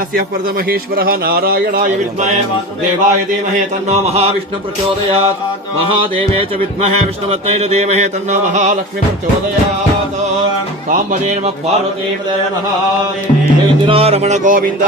आदित्यः प्रथमहेश्वरः नारायणाय विद्महे देवाय धीमहि तन्नो महाविष्णु प्रचोदयात् महादेवे च विद्महे विष्णुपत्नै च धीमहि तन्नो महालक्ष्मी प्रचोदयात् साम्बदे नमः पार्वती नमः रमण गोविन्द